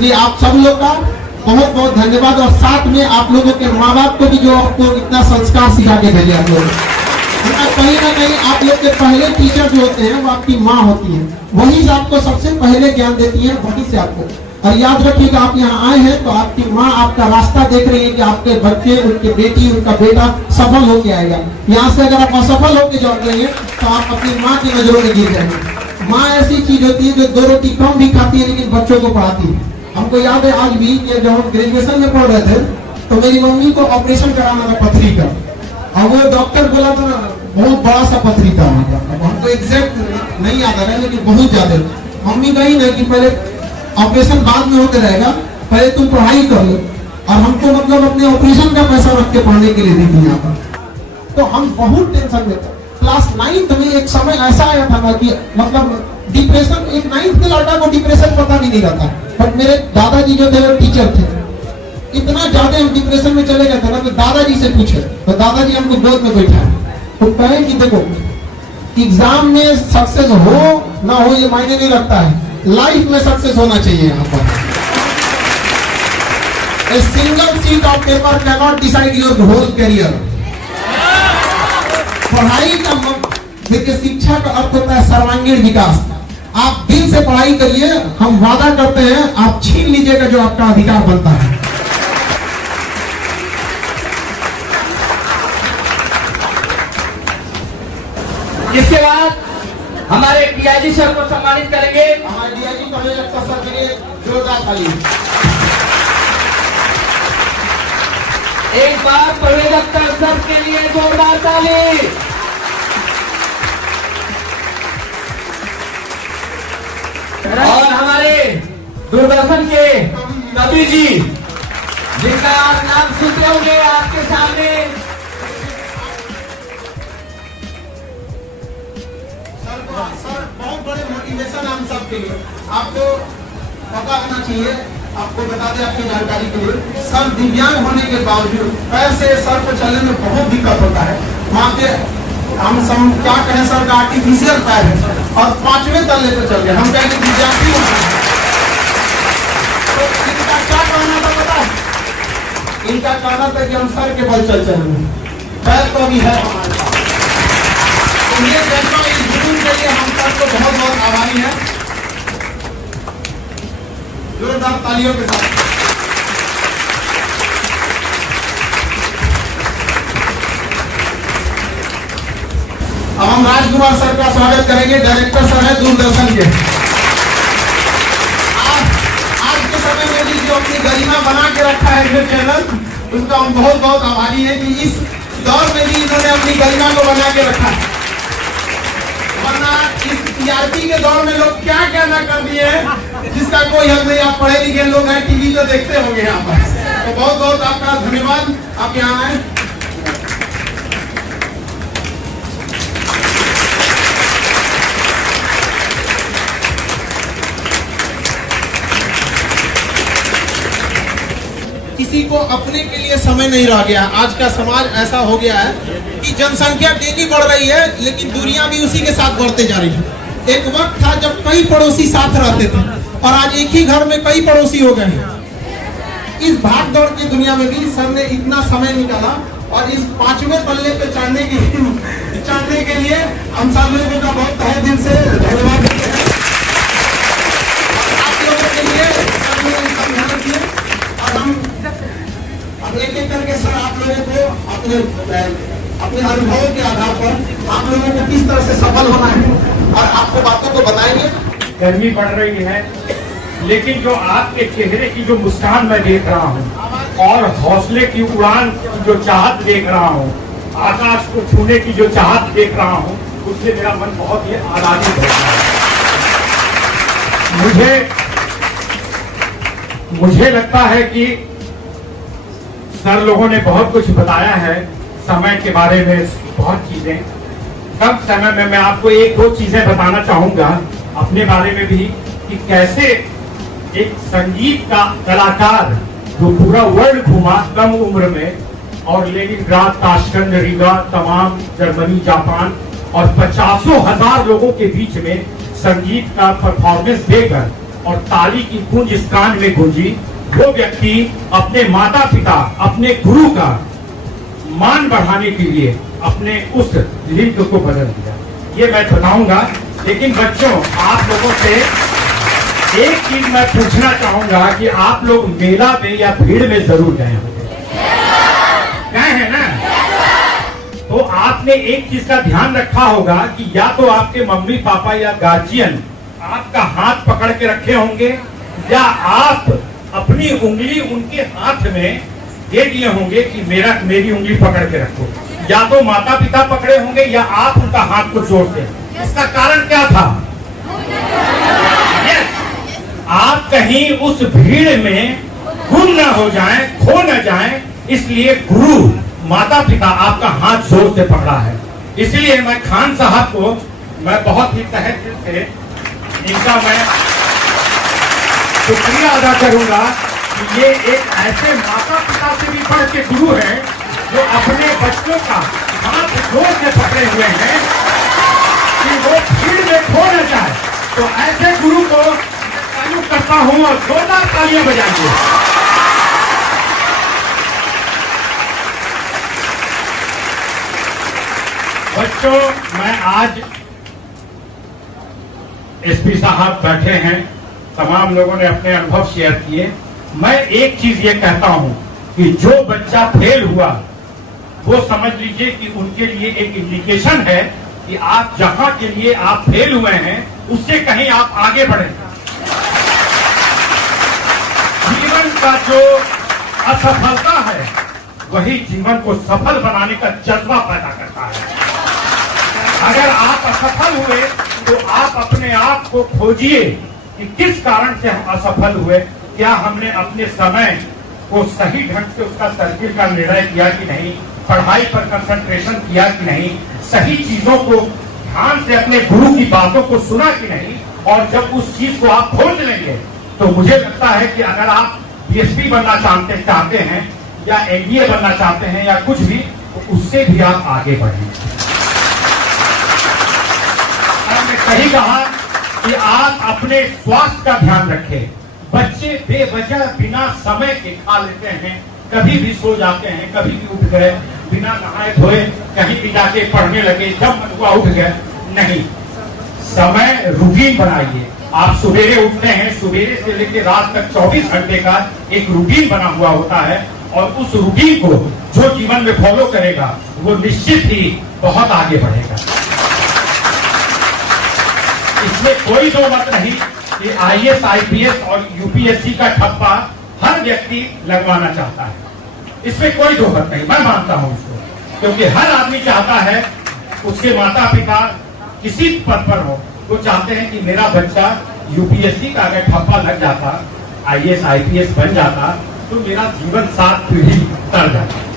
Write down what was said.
इसलिए आप सब लोग का बहुत बहुत धन्यवाद, और साथ में आप लोगों के माँ बाप को भी जो आपको इतना संस्कार सिखा के भेजे आप लोग। कहीं ना कहीं आप लोग के पहले टीचर जो होते हैं वो आपकी माँ होती है, वही से आपको सबसे पहले ज्ञान देती है, वही से आपको। और याद रखिएगा आप यहाँ आए हैं तो आपकी माँ आपका रास्ता देख रही है कि आपके बच्चे, उनके बेटी, उनका बेटा सफल होके आएगा। यहाँ से अगर आप असफल होके जाओगे तो आप अपनी माँ की नजरों में गिर जाएंगे। माँ ऐसी चीज होती है जो 2 रोटी कम भी खाती है लेकिन बच्चों को पढ़ाती है। हमको याद है आज भी कि जब हम ग्रेजुएशन में पढ़ रहे थे तो मेरी मम्मी को ऑपरेशन कराना था पथरी का, और वो डॉक्टर बोला था बहुत बड़ा सा पथरी था वहाँ का। अब हमको एग्जैक्ट नहीं याद आ रहा है लेकिन बहुत ज्यादा। मम्मी कही ना कि पहले ऑपरेशन बाद में होते रहेगा, पहले तुम पढ़ाई कर लो, और हमको मतलब अपने ऑपरेशन का पैसा रख के पढ़ने के लिए दी थी यहाँ पर। तो हम बहुत टेंशन में थे। क्लास 9th में एक समय ऐसा आया था ना कि मतलब डिप्रेशन, एक 9th के लड़का को डिप्रेशन पता भी नहीं रहता, बट मेरे दादाजी जो थे वो टीचर थे। इतना ज्यादा हम डिप्रेशन में चले गए थे ना, तो दादाजी से पूछे तो दादाजी हमको गोद में बैठा तो कहे कि देखो एग्जाम में सक्सेस हो ना हो ये मायने नहीं रखता है, लाइफ में सक्सेस होना चाहिए। यहाँ पर a single sheet of paper can not decide your whole career. पढ़ाई का देखिए, शिक्षा का अर्थ होता है सर्वांगीण विकास। आप दिल से पढ़ाई करिए, हम वादा करते हैं आप छीन लीजिएगा जो आपका अधिकार बनता है। इसके बाद हमारे डीआईजी सर को सम्मानित करेंगे। हमारे डीआईजी कॉलेज अक्सर सर के लिए जोरदार ताली। एक बार परवेज अख्तर सर के लिए जोरदार ताली। और हमारे दूरदर्शन के कवि जी, जिनका आप नाम सुनते होंगे आपके सामने, सर बहुत बड़े मोटिवेशन हम सब के लिए। आपको पता होना चाहिए, आपको बता दें आपकी जानकारी के लिए, सर दिव्यांग होने के बावजूद पैर से सर पर चलने में बहुत दिक्कत होता है। वहाँ पे हम क्या कहें, सर का आर्टिफिशियल पैर है और 5वें तल्ले पे चल गए। हम कहेंगे विद्यार्थी तो इनका क्या कहना था पता है? इनका कहना था कि हम सर के बल चल चलेंगे, पैर तो अभी है हमारे पास। ये फैसला इस जुनून के लिए हम सबको बहुत बहुत आभारी हैं। जोरदार तालियों के साथ अब हम राजकुमार सर का स्वागत करेंगे। डायरेक्टर सर है दूरदर्शन के। आज के समय में भी जो अपनी गरिमा बना के रखा है जो चैनल, उसका हम बहुत बहुत आभारी हैं कि इस दौर में भी इन्होंने अपनी गरिमा को बना के रखा है। वरना इस टीआरपी के दौर में लोग क्या क्या ना कर दिए हैं जिसका कोई हद नहीं। आप पढ़े लिखे लोग हैं, टीवी तो देखते होंगे यहाँ पर। तो बहुत बहुत आपका धन्यवाद, आप यहाँ आए। किसी को अपने के लिए समय नहीं रह गया। आज का समाज ऐसा हो गया है कि जनसंख्या डेली बढ़ रही है लेकिन दूरियां भी उसी के साथ बढ़ते जा रही है। एक वक्त था जब कई पड़ोसी साथ रहते थे और आज एक ही घर में कई पड़ोसी हो गए हैं। इस भाग दौड़ की दुनिया में भी सर ने इतना समय निकाला और इस 5वें तल्ले पे चढ़ने के लिए हम सब लोगों का बहुत तहे दिल से धन्यवाद देते हैं। आप लोगों के लिए समझाना चाहिए और हम एक एक करके सर आप लोगों को अपने अनुभवों के आधार पर आप लोगों को किस तरह से सफल होना है और आपको बातों को बताएंगे। गर्मी बढ़ रही है लेकिन जो आपके चेहरे की जो मुस्कान मैं देख रहा हूँ और हौसले की उड़ान की जो चाहत देख रहा हूँ, आकाश को छूने की जो चाहत देख रहा हूँ, उससे मेरा मन बहुत ही आनंदित होता है। मुझे लगता है कि सर लोगों ने बहुत कुछ बताया है समय के बारे में, बहुत चीजें। कम समय में मैं आपको एक दो चीजें बताना चाहूंगा अपने बारे में भी कि कैसे एक संगीत का कलाकार जो पूरा वर्ल्ड घूमा कम उम्र में और लेनिनग्राद, ताशकंद, रीगा, तमाम जर्मनी, जापान और 50,000 लोगों के बीच में संगीत का परफॉर्मेंस देकर और ताली की गूंज इस कान में गूंजी, वो व्यक्ति अपने माता पिता, अपने गुरु का मान बढ़ाने के लिए अपने उस लिंग को बदल दिया। ये मैं बताऊंगा, लेकिन बच्चों आप लोगों से एक चीज मैं पूछना चाहूंगा कि आप लोग मेला में या भीड़ में जरूर गए होंगे, गए हैं ना? तो आपने एक चीज का ध्यान रखा होगा कि या तो आपके मम्मी पापा या गार्जियन आपका हाथ पकड़ के रखे होंगे, या आप अपनी उंगली उनके हाथ में दे दिए होंगे कि मेरी उंगली पकड़ के रखो। या तो माता पिता पकड़े होंगे या आप उनका हाथ को जोड़ते। इसका कारण क्या था? आप कहीं उस भीड़ में गुम न हो जाएं, खो न जाएं, इसलिए गुरु माता पिता आपका हाथ जोर से पकड़ा है। इसलिए मैं खान साहब को मैं बहुत ही तहे दिल से इनका मैं शुक्रिया अदा करूंगा कि ये एक ऐसे माता पिता से भी बढ़ के गुरु है जो अपने बच्चों का हाथ जोर से पकड़े हुए हैं कि वो भीड़ में खो न जाए। तो ऐसे गुरु को तारीफ करता हूं और जोरदार तालियां बजाएंगे। बच्चों, मैं आज एसपी साहब बैठे हैं, तमाम लोगों ने अपने अनुभव शेयर किए। मैं एक चीज ये कहता हूं कि जो बच्चा फेल हुआ वो समझ लीजिए कि उनके लिए एक इंडिकेशन है कि आप जहां के लिए आप फेल हुए हैं उससे कहीं आप आगे बढ़े। जीवन का जो असफलता है वही जीवन को सफल बनाने का जज्बा पैदा करता है। अगर आप असफल हुए तो आप अपने आप को खोजिए कि किस कारण से हम असफल हुए। क्या हमने अपने समय को सही ढंग से उसका सर्किल का निर्णय किया कि नहीं, पढ़ाई पर कंसंट्रेशन किया कि नहीं, सही चीजों को ध्यान से अपने गुरु की बातों को सुना कि नहीं। और जब उस चीज को आप खोज लेंगे तो मुझे लगता है कि अगर आप बीएसपी बनना चाहते हैं या एनडीए बनना चाहते हैं या कुछ भी, तो उससे भी आप आगे बढ़ेंगे। मैंने सही कहा कि आप अपने स्वास्थ्य का ध्यान रखें। बच्चे बेवजह बिना समय के खा लेते हैं, कभी भी सो जाते हैं, कभी भी उठ गए, बिना नहाए धोए कहीं भी जाके पढ़ने लगे, जब मन हुआ उठ गए। नहीं, समय रूटीन बनाइए। आप सवेरे उठते हैं, सवेरे से लेकर रात तक 24 घंटे का एक रूटीन बना हुआ होता है, और उस रूटीन को जो जीवन में फॉलो करेगा वो निश्चित ही बहुत आगे बढ़ेगा। इसमें कोई दो मत नहीं कि आईएएस, आईपीएस और यूपीएससी का ठप्पा हर व्यक्ति लगवाना चाहता है। इसमें कोई दो मत नहीं, मैं मानता हूं इसको, क्योंकि हर आदमी चाहता है उसके माता पिता किसी पद पर हो, वो चाहते हैं कि मेरा बच्चा यूपीएससी का अगर ठप्पा लग जाता, आईएएस, आईपीएस बन जाता, तो मेरा जीवन 7 पीढ़ी तर जाता।